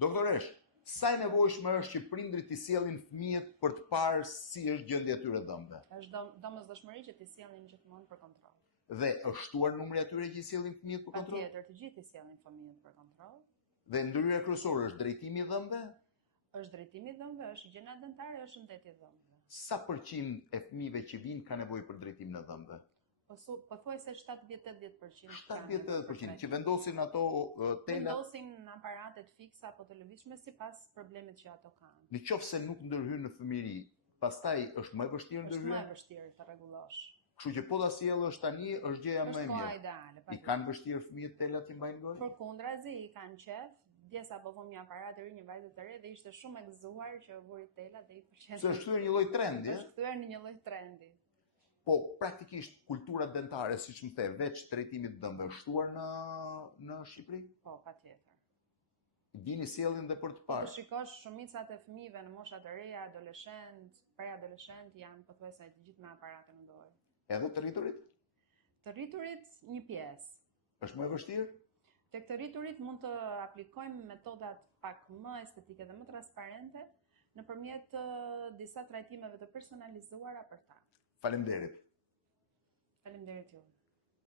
Doktoresh, sa e nevojshme është që prindrit t'i sjellin fëmijët për të parë si është gjendja e tyre dhëmbe? Është domosdoshmëri që t'i sjellin gjithmonë për kontroll. Dhe është shtuar numri atyre që i sjellin fëmijët për kontroll? Patjetër, të gjithë i sjellin fëmijët për kontroll. Dhe ndryrja kryesore është drejtimi i dhëmbe? Është drejtimi i dhëmbe, është higjiena dentare, është shëndeti i dhëmbëve. Sa përqind e fëmijëve që vinë ka nevojë për drejtimin e dhëmbëve? Pothuajse 70-80%. 70-80% që vendosin ato tela. Vendosin aparatet fiksa apo të lëvizshme sipas problemit që ato kanë. Në qoftë se nuk ndërhyr në fëmijëri, pastaj është më e vështirë ndërhyrja? Është më e vështirë të rregullosh. Kështu që po ta sjellësh tani është gjëja më e mirë. Është koha ideale. I kanë vështirë fëmijët telat që mbajnë gojë? Përkundrazi, i kanë qef. Djesa po vëm një aparat të ri, një vajzë të re dhe ishte shumë e gëzuar që vuri tela dhe i pëlqen. Se është kthyer një lloj trendi, Është kthyer në një lloj trendi. Po praktikisht kultura dentare, siç më the, veç drejtimit të dhëmbëve, është shtuar në Shqipëri? Po, patjetër. Vini sjellin dhe për të parë. Shikosh shumicat e fëmijëve në mosha të reja, adoleshent, preadoleshent janë pothuajse të gjithë me aparate në dorë. Edhe të rriturit? Të rriturit një pjesë. Është më e vështirë? Tek të rriturit mund të aplikojmë metodat pak më estetike dhe më transparente nëpërmjet disa trajtimeve të personalizuara për ta. Faleminderit. Faleminderit ju.